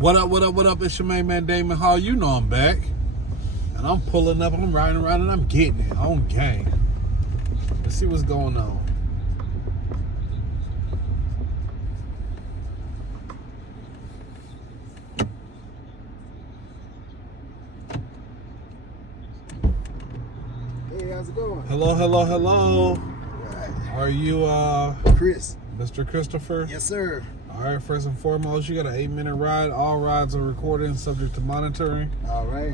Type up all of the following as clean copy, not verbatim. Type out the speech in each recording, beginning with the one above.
What up, what up, what up? It's your main man, Damon Hall. You know I'm back. And I'm pulling up, I'm riding around, and I'm getting it on gang. Let's see what's going on. Hey, how's it going? Hello, hello, hello. Right. Are you, Chris. Mr. Christopher? Yes, sir. All right, first and foremost, you got an 8-minute ride. All rides are recorded and subject to monitoring. All right.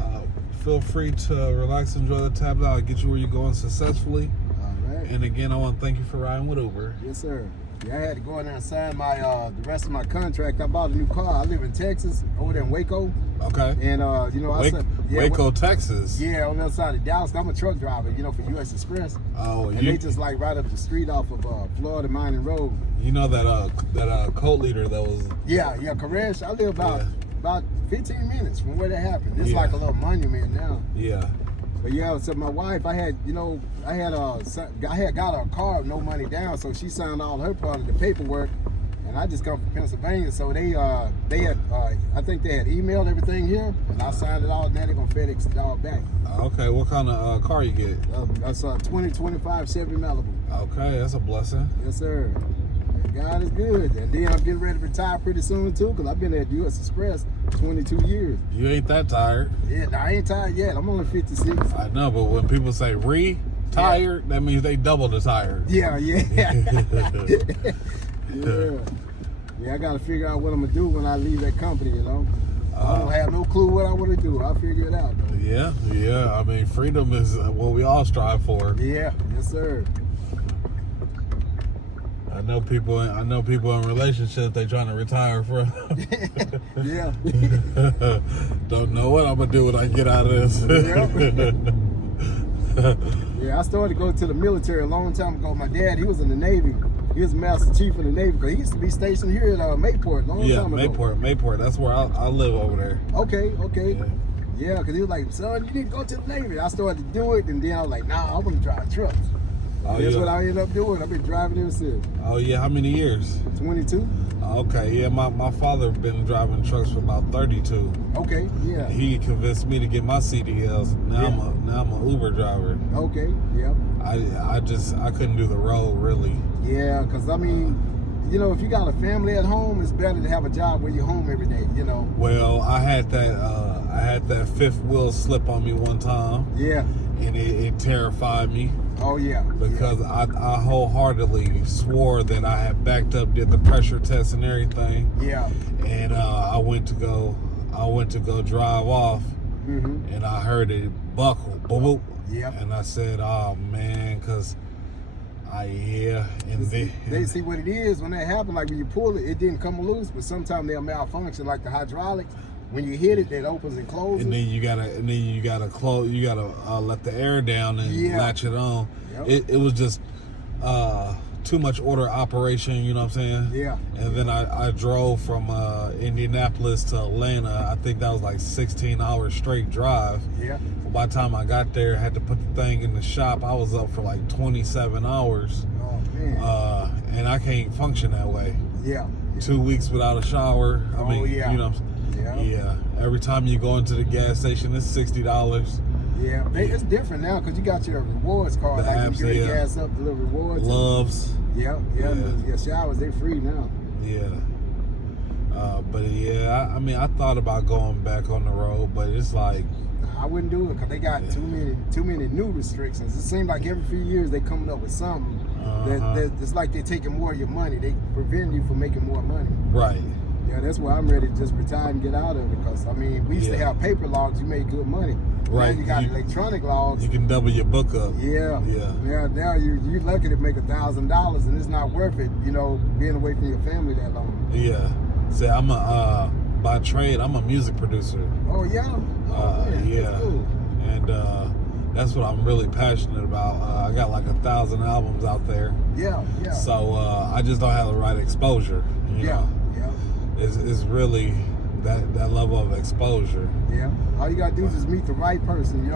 Feel free to relax, enjoy the tablet. I'll get you where you're going successfully. All right. And again, I want to thank you for riding with Uber. Yes, sir. Yeah, I had to go in there and sign my the rest of my contract. I bought a new car. I live in Texas, over there in Waco. Okay. And Waco, Texas. Yeah, on the other side of Dallas. I'm a truck driver, for U.S. Express. Oh, and they just like right up the street off of Florida Mining Road. You know that cult leader that was. Yeah, Koresh. I live about 15 minutes from where that happened. It's Yeah. like a little monument now. Yeah. But yeah, so my wife, I had got her a car with no money down, so she signed all her part of the paperwork, and I just come from Pennsylvania, so they had I think they had emailed everything here, and I signed it all. Now they're gonna FedEx it all back. Okay, what kind of car you get? That's a 2025 Chevy Malibu. Okay, that's a blessing. Yes, sir. God is good. And then I'm getting ready to retire pretty soon too, because I've been at U.S. Express 22 years. You ain't that tired. Yeah, I ain't tired yet. I'm only 56. I know, but when people say retired, that means they double the tired. Yeah. Yeah. Yeah, I got to figure out what I'm going to do when I leave that company, I don't have no clue what I want to do. I'll figure it out, though. Yeah. I mean, freedom is what we all strive for. Yeah, yes, sir. I know people in relationships, they trying to retire from. Yeah. Don't know what I'm going to do when I get out of this. Yeah, I started to go to the military a long time ago. My dad, he was in the Navy. He was Master Chief in the Navy because he used to be stationed here at Mayport a long time ago. Mayport. That's where I live over there. Okay. Yeah, because he was like, son, you need to go to the Navy. I started to do it, and then I was like, nah, I want to drive trucks. That's what I ended up doing. I've been driving ever since. Oh, yeah. How many years? 22. Okay. Yeah, my father been driving trucks for about 32. Okay, yeah. He convinced me to get my CDLs. Now I'm a Uber driver. Okay, yeah. I couldn't do the road, really. Yeah, because, I mean, if you got a family at home, it's better to have a job where you're home every day, Well, I had that fifth wheel slip on me one time. Yeah. And it terrified me. Oh, yeah. Because I wholeheartedly swore that I had backed up, did the pressure test and everything. Yeah. And I went to go drive off, and I heard it buckle, boop, boop. Yeah. And I said, "Oh man," because they see what it is when that happened. Like when you pull it, it didn't come loose, but sometimes they'll malfunction, like the hydraulics. When you hit it, it opens and closes. And then you gotta close. You gotta let the air down and latch it on. Yep. It was just too much order operation. You know what I'm saying? Yeah. And then I drove from Indianapolis to Atlanta. I think that was like 16 hours straight drive. Yeah. But by the time I got there, I had to put the thing in the shop. I was up for like 27 hours. Oh man. And I can't function that way. Yeah. 2 weeks without a shower. I mean, yeah. Yeah. Every time you go into the gas station, it's $60. Yeah, it's different now because you got your rewards card. The like apps, you get gas up, the little rewards. Loves. Yeah. Your showers, they're free now. Yeah. But yeah, I mean, I thought about going back on the road, but it's like I wouldn't do it because they got too many new restrictions. It seems like every few years they coming up with something. It's like they're taking more of your money. They prevent you from making more money. Right. Yeah, that's why I'm ready to just retire and get out of it. Because I mean, we used to have paper logs. You made good money. Right. Now you got electronic logs. You can double your book up. Yeah. Now you're lucky to make $1,000, and it's not worth it. Being away from your family that long. Yeah. See, I'm by trade, I'm a music producer. Oh yeah. Man, yeah. that's cool. And that's what I'm really passionate about. I got like 1,000 albums out there. Yeah. So I just don't have the right exposure. You know? It's really that level of exposure. Yeah. All you gotta do is just meet the right person.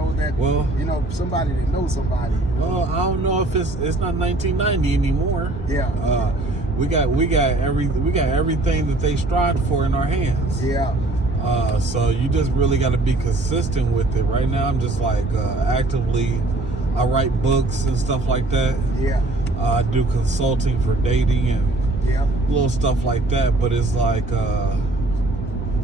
Somebody that knows somebody. Well, I don't know if it's not 1990 anymore. Yeah. We got everything that they strived for in our hands. Yeah. So you just really got to be consistent with it. Right now, I'm just like actively, I write books and stuff like that. Yeah. I do consulting for dating and little stuff like that. But it's like,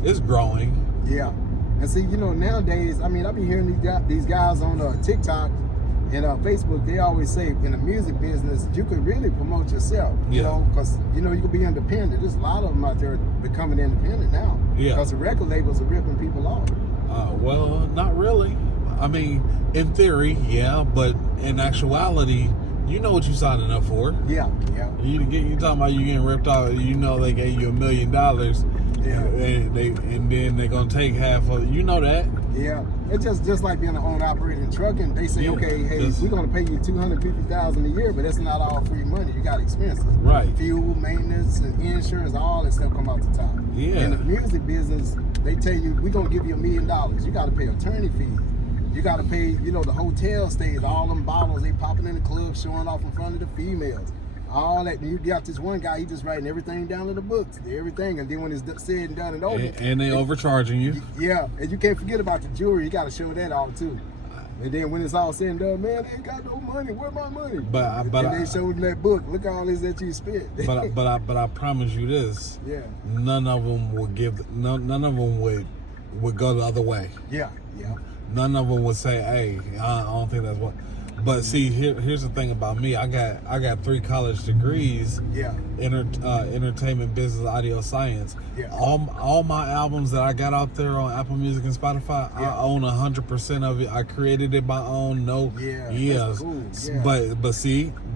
it's growing. Yeah. And see, nowadays, I be hearing these guys on TikTok and Facebook, they always say in the music business, you could really promote yourself, because, you could be independent. There's a lot of them out there becoming independent now. Yeah. Because the record labels are ripping people off. Well, not really. I mean, in theory, yeah, but in actuality, you know what you're signing up for. Yeah. You talking about you getting ripped off, they gave you $1 million. Yeah. And then they're gonna take half of it. You know that. Yeah. It's just like being an owner operating trucking. They say, okay, hey, we're gonna pay you $250,000 a year, but that's not all free money. You got expenses. Right. Fuel, maintenance, and insurance, all that stuff come out the top. Yeah. In the music business, they tell you we're gonna give you $1 million. You gotta pay attorney fees. You gotta pay, the hotel stays, all them bottles they popping in the club, showing off in front of the females. All that. You got this one guy, he just writing everything down in the books, everything, and then when it's said and done and over, and they overcharging you. Yeah, and you can't forget about the jewelry. You got to show that off too. And then when it's all said and done, man, they ain't got no money. Where my money? But they showed in that book. Look at all this that you spent. but I promise you this. Yeah. None of them will none of them would go the other way. Yeah. None of them would say, "Hey, I don't think that's what." But see, here's the thing about me. I got 3 college degrees. Yeah. Entertainment, business, audio, science. Yeah. All my albums that I got out there on Apple Music and Spotify, I own 100% of it. I created it my own. No. Yeah. That's cool. Yeah.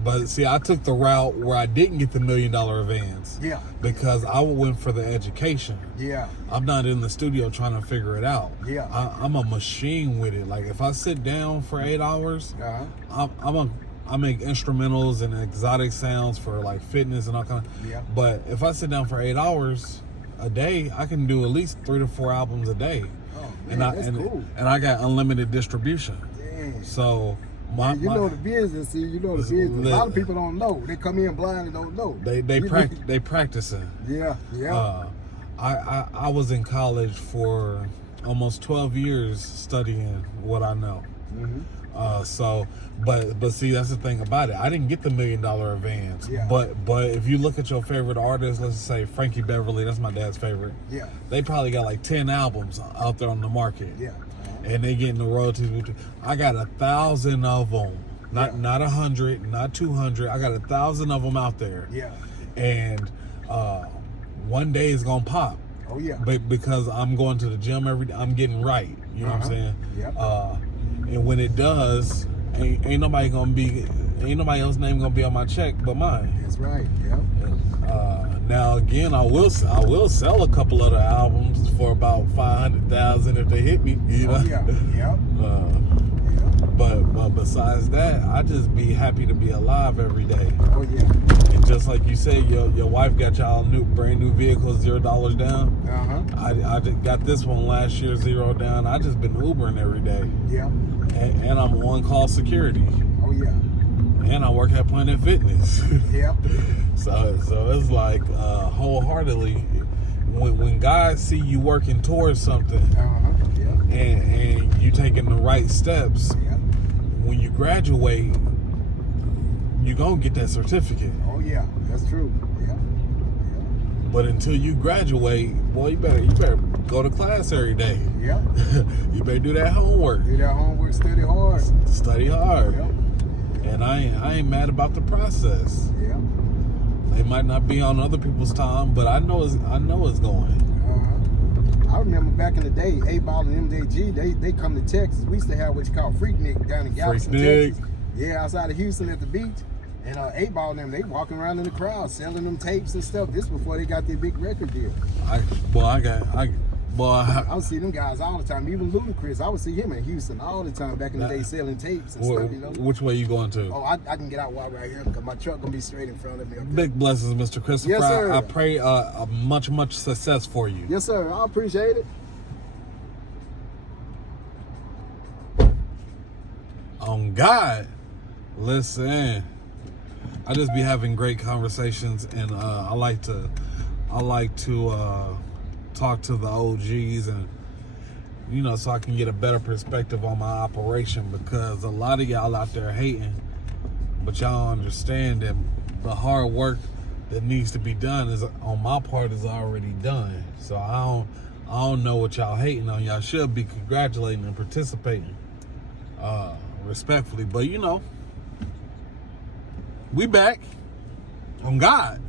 But see, I took the route where I didn't get the $1 million advance. Yeah. Because I went for the education. Yeah. I'm not in the studio trying to figure it out. Yeah. I'm a machine with it. Like if I sit down for 8 hours, I make instrumentals and exotic sounds for like fitness and all kind of. Yeah. But if I sit down for 8 hours a day, I can do at least 3 to 4 albums a day. Oh man, that's cool. And I got unlimited distribution. Dang. So. The business. See, the business. A lot of people don't know. They come in blind and don't know. They practicing. Yeah. I was in college for almost 12 years studying what I know. Mm-hmm. But see, that's the thing about it. I didn't get the $1 million advance. Yeah. But if you look at your favorite artist, let's say Frankie Beverly, that's my dad's favorite. Yeah. They probably got like 10 albums out there on the market. Yeah. And they getting the royalties. I got 1,000 of them, not 100, not 200. I got 1,000 of them out there. Yeah. And one day it's gonna pop. Oh yeah. Because I'm going to the gym every day. I'm getting right. You know what I'm saying? Yeah. And when it does, ain't nobody else's name gonna be on my check but mine. That's right. Yeah. Now again, I will sell a couple of the albums for about $500,000 if they hit me. You know. But besides that, I just be happy to be alive every day. Oh yeah. And just like you said, your wife got y'all brand new vehicles, $0 down. I just got this one last year, 0 down. I just been Ubering every day. Yeah. And I'm on call security. Oh yeah. And I work at Planet Fitness. Yeah. So it's like wholeheartedly, when guys see you working towards something, and you taking the right steps, when you graduate, you gonna get that certificate. Oh yeah, that's true. Yeah. But until you graduate, boy, you better go to class every day. Yeah. You better do that homework. Do that homework, study hard. Study hard. Yep. And I ain't mad about the process. Yeah. It might not be on other people's time, but I know it's going. I remember back in the day, A-Ball and MJG, they come to Texas. We used to have what you call Freaknik down in Galveston, Texas. Yeah, outside of Houston at the beach. And A-Ball and them, they walking around in the crowd selling them tapes and stuff. This before they got their big record deal. I would see them guys all the time. Even Ludacris, I would see him in Houston all the time back in the day selling tapes and stuff, you know. Which way you going to? Oh, I can get out right here because my truck going to be straight in front of me. Big blessings, Mr. Christopher. Yes, sir. I pray much success for you. Yes, sir. I appreciate it. On God, listen, I just be having great conversations, and I like to talk to the OGs and, you know, so I can get a better perspective on my operation, because a lot of y'all out there hating, but y'all understand that the hard work that needs to be done is on my part is already done. So I don't know what y'all hating on. Y'all should be congratulating and participating respectfully. But you know, we back on God.